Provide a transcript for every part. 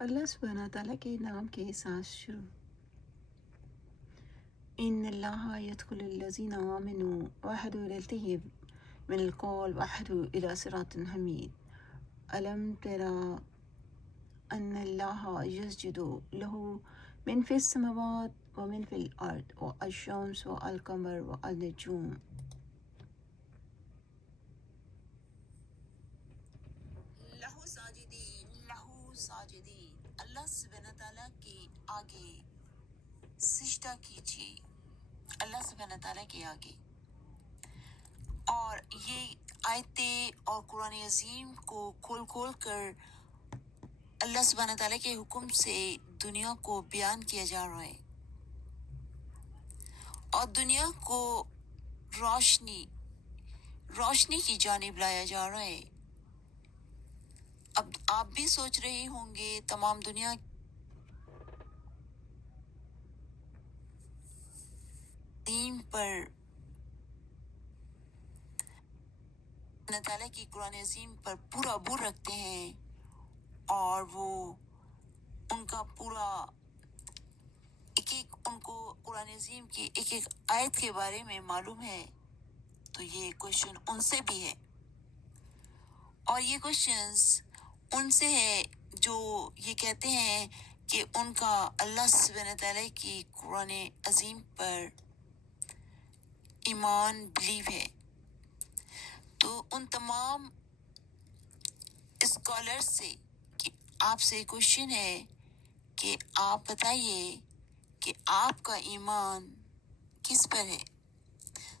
اللہ سبحانہ تعالیٰ کے نام کے ساتھ شروع۔ ان اللہ يدخل الذین آمنوا وعهدوا الى الطیب من القول وعهدوا الى صراط حمید الم ترى ان اللہ يسجد له من في السماوات ومن في الارض والشمس والقمر والنجوم ساجدین اللہ سبحانہ تعالیٰ کے آگے سجدہ کیجیے، اللہ سبحانہ تعالیٰ کے آگے۔ اور یہ آیتیں اور قرآن عظیم کو کھول کھول کر اللہ سبحانہ تعالیٰ کے حکم سے دنیا کو بیان کیا جا رہا ہے اور دنیا کو روشنی کی جانب لایا جا رہا ہے۔ اب آپ بھی سوچ رہے ہوں گے تمام دنیا دین پر اللہ تعالیٰ کی قرآن عظیم پر پورا عبور رکھتے ہیں اور وہ ان کا پورا ان کو قرآن عظیم کی ایک ایک آیت کے بارے میں معلوم ہے، تو یہ کوشچن ان سے بھی ہے، اور یہ کوشچنز ان سے ہے جو یہ کہتے ہیں کہ ان کا اللہ سبحانہ تعالیٰ کی قرآن عظیم پر ایمان بلیو ہے۔ تو ان تمام اسکالر سے کہ آپ سے کوشچن ہے کہ آپ بتائیے کہ آپ کا ایمان کس پر ہے،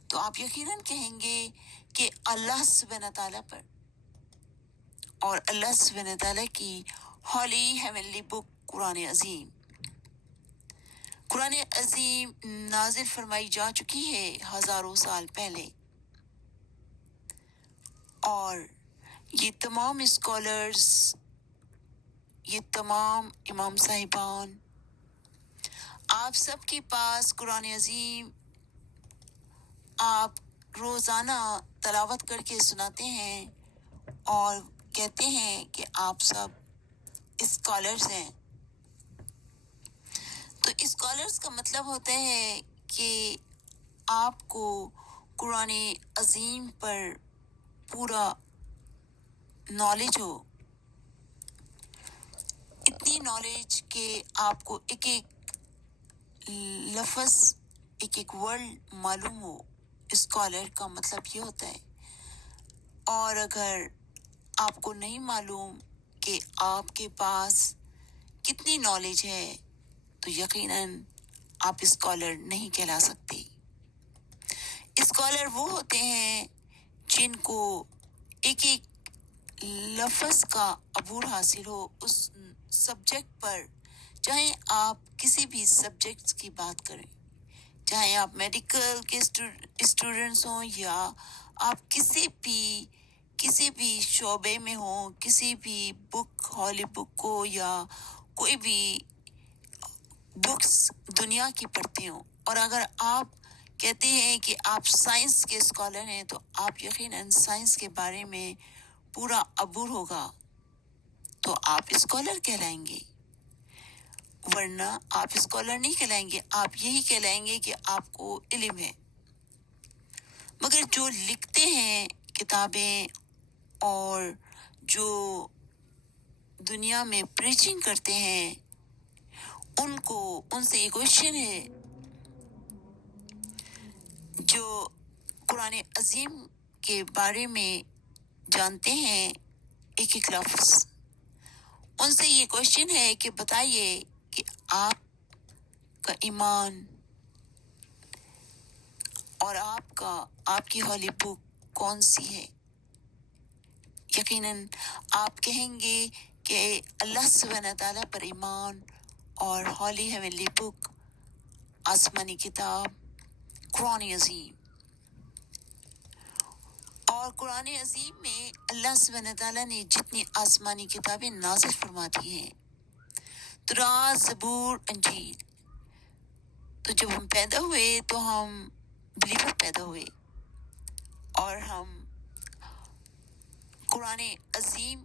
تو آپ یقیناً کہیں گے کہ اللہ سبحانہ تعالیٰ پر اور اللہ سبحانہ تعالیٰ کی ہولی ہیونلی بک قرآن عظیم۔ قرآن عظیم نازل فرمائی جا چکی ہے ہزاروں سال پہلے، اور یہ تمام اسکالرز، یہ تمام امام صاحبان، آپ سب کے پاس قرآن عظیم آپ روزانہ تلاوت کر کے سناتے ہیں اور کہتے ہیں کہ آپ سب اسکالرز ہیں۔ تو اسکالرز کا مطلب ہوتا ہے کہ آپ کو قرآن عظیم پر پورا نالج ہو، اتنی نالج کہ آپ کو ایک ایک لفظ، ایک ایک ورڈ معلوم ہو۔ اسکالر کا مطلب یہ ہوتا ہے، اور اگر آپ کو نہیں معلوم کہ آپ کے پاس کتنی نالج ہے تو یقیناً آپ اسکالر نہیں کہلا سکتے۔ اسکالر وہ ہوتے ہیں جن کو ایک ایک لفظ کا عبور حاصل ہو اس سبجیکٹ پر، چاہے آپ کسی بھی سبجیکٹس کی بات کریں، چاہے آپ میڈیکل کے اسٹوڈنٹس ہوں یا آپ کسی بھی شعبے میں ہوں، کسی بھی بک، ہولی بک کو یا کوئی بھی بکس دنیا کی پڑھتے ہوں، اور اگر آپ کہتے ہیں کہ آپ سائنس کے اسکالر ہیں تو آپ یقیناً سائنس کے بارے میں پورا عبور ہوگا تو آپ اسکالر کہلائیں گے، ورنہ آپ اسکالر نہیں کہلائیں گے، آپ یہی کہلائیں گے کہ آپ کو علم ہے۔ مگر جو لکھتے ہیں کتابیں اور جو دنیا میں پریچنگ کرتے ہیں، ان سے یہ کوشچن ہے، جو قرآن عظیم کے بارے میں جانتے ہیں ایک ایک لفظ، ان سے یہ کوشچن ہے کہ بتائیے کہ آپ کا ایمان اور آپ کی ہولی بک کون سی ہے؟ یقیناً آپ کہیں گے کہ اللہ سبحانہ تعالیٰ پر ایمان اور ہولی ہیونلی بک، آسمانی کتاب قرآن عظیم۔ اور قرآن عظیم میں اللہ سبحانہ تعالیٰ نے جتنی آسمانی کتابیں نازل فرما دی ہیں، تورات، زبور، انجیل، تو جب ہم پیدا ہوئے تو ہم بلیور پیدا ہوئے اور ہم قرآن عظیم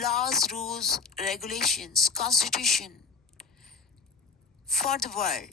laws, rules, regulations, constitution for the world.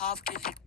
$500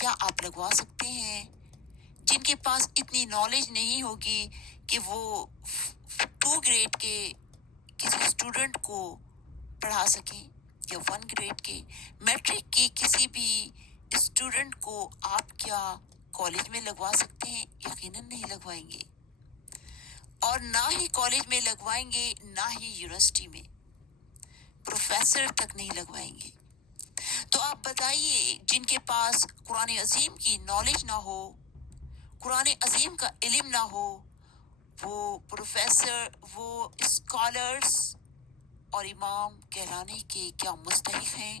کیا آپ لگوا سکتے ہیں؟ جن کے پاس اتنی نالج نہیں ہوگی کہ وہ 2 گریڈ کے کسی اسٹوڈنٹ کو پڑھا سکیں یا 1 گریڈ کے، میٹرک کے کسی بھی اسٹوڈنٹ کو آپ کیا کالج میں لگوا سکتے ہیں؟ یقیناً نہیں لگوائیں گے، اور نہ ہی کالج میں لگوائیں گے، نہ ہی یونیورسٹی میں، پروفیسر تک نہیں لگوائیں گے۔ تو آپ بتائیے، جن کے پاس قرآن عظیم کی نالج نہ ہو، قرآن عظیم کا علم نہ ہو، وہ پروفیسر، وہ اسکالرز اور امام کہلانے کے کیا مستحق ہیں؟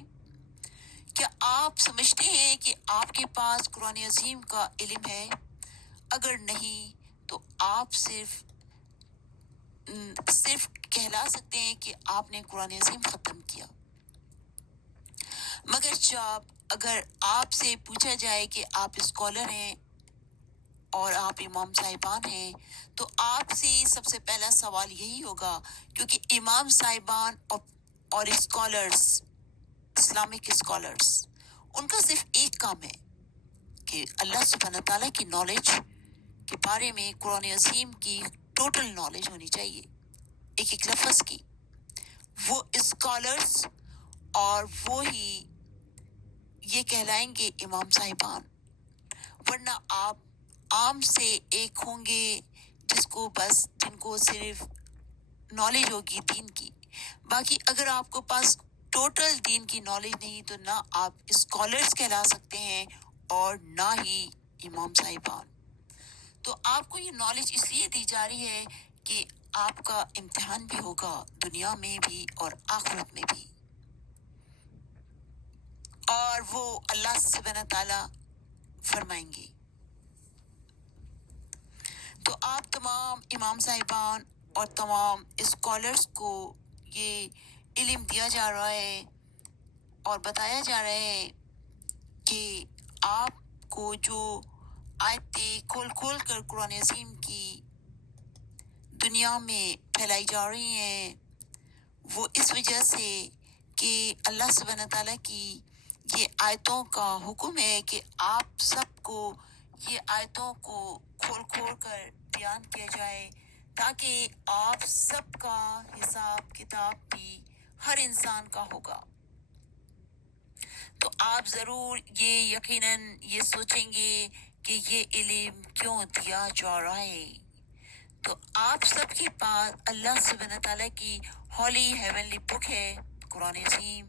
کیا آپ سمجھتے ہیں کہ آپ کے پاس قرآن عظیم کا علم ہے؟ اگر نہیں تو آپ صرف کہلا سکتے ہیں کہ آپ نے قرآن عظیم ختم کیا۔ مگر جب اگر آپ سے پوچھا جائے کہ آپ اسکالر ہیں اور آپ امام صاحبان ہیں، تو آپ سے سب سے پہلا سوال یہی ہوگا، کیونکہ امام صاحبان اور اسکالرز، اسلامک اسکالرز، ان کا صرف ایک کام ہے کہ اللہ سبحانہ تعالیٰ کی نالج کے بارے میں قرآن عظیم کی ٹوٹل نالج ہونی چاہیے، ایک ایک لفظ کی۔ وہ اسکالرز اور وہ ہی یہ کہلائیں گے امام صاحبان، ورنہ آپ عام سے ایک ہوں گے جن کو صرف نالج ہوگی دین کی۔ باقی اگر آپ کو پاس ٹوٹل دین کی نالج نہیں تو نہ آپ اسکالرز کہلا سکتے ہیں اور نہ ہی امام صاحبان۔ تو آپ کو یہ نالج اس لیے دی جا رہی ہے کہ آپ کا امتحان بھی ہوگا، دنیا میں بھی اور آخرت میں بھی، اور وہ اللہ سبحانہ تعالیٰ فرمائیں گے۔ تو آپ تمام امام صاحبان اور تمام اسکالرز کو یہ علم دیا جا رہا ہے اور بتایا جا رہا ہے کہ آپ کو جو آیتیں کھول کھول کر قرآن عظیم کی دنیا میں پھیلائی جا رہی ہیں، وہ اس وجہ سے کہ اللہ سبحانہ تعالیٰ کی یہ آیتوں کا حکم ہے کہ آپ سب کو یہ آیتوں کو کھول کھول کر بیان کیا جائے، تاکہ آپ سب کا حساب کتاب بھی ہر انسان کا ہوگا۔ تو آپ ضرور یہ یقیناً یہ سوچیں گے کہ یہ علم کیوں دیا جا رہا ہے۔ تو آپ سب کے پاس اللہ سبحانہ تعالیٰ کی ہولی ہیونلی بک ہے قرآن عظیم،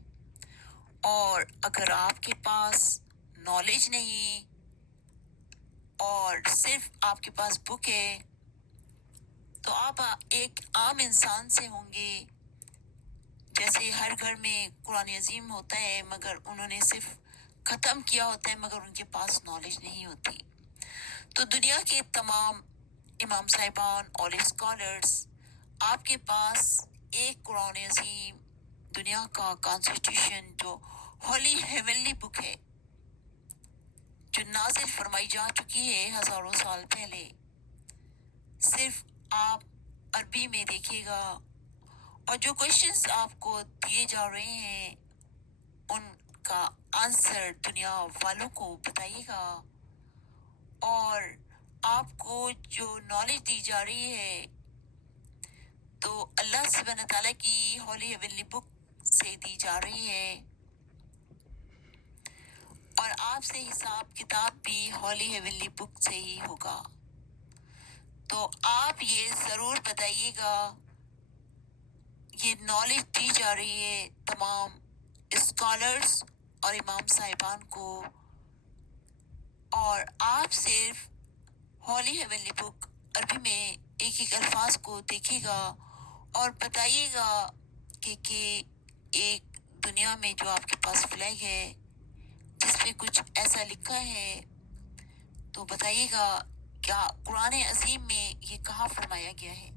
اور اگر آپ کے پاس نالج نہیں اور صرف آپ کے پاس بک ہے، تو آپ ایک عام انسان سے ہوں گے، جیسے ہر گھر میں قرآن عظیم ہوتا ہے مگر انہوں نے صرف ختم کیا ہوتا ہے، مگر ان کے پاس نالج نہیں ہوتی۔ تو دنیا کے تمام امام صاحبان اور اسکالرز، آپ کے پاس ایک قرآن عظیم، دنیا کا کانسٹیٹیوشن، جو ہولی ہیونلی بک ہے، جو نازل فرمائی جا چکی ہے ہزاروں سال پہلے، صرف آپ عربی میں دیکھیے گا، اور جو کوشچنس آپ کو دیے جا رہے ہیں ان کا آنسر دنیا والوں کو بتائیے گا، اور آپ کو جو نالج دی جا رہی ہے تو اللہ سبحانہ تعالیٰ کی ہولی ہیونلی بک سے دی جا رہی ہے، اور آپ سے حساب کتاب بھی ہولی ہیونلی بک سے ہی ہوگا۔ تو آپ یہ ضرور بتائیے گا، یہ نالج دی جا رہی ہے تمام اسکالرز اور امام صاحبان کو، اور آپ صرف ہولی ہیونلی بک عربی میں ایک ایک الفاظ کو دیکھے گا اور بتائیے گا کہ ایک دنیا میں جو آپ کے پاس فلیگ ہے جس پہ کچھ ایسا لکھا ہے، تو بتائیے گا کیا قرآن عظیم میں یہ کہاں فرمایا گیا ہے؟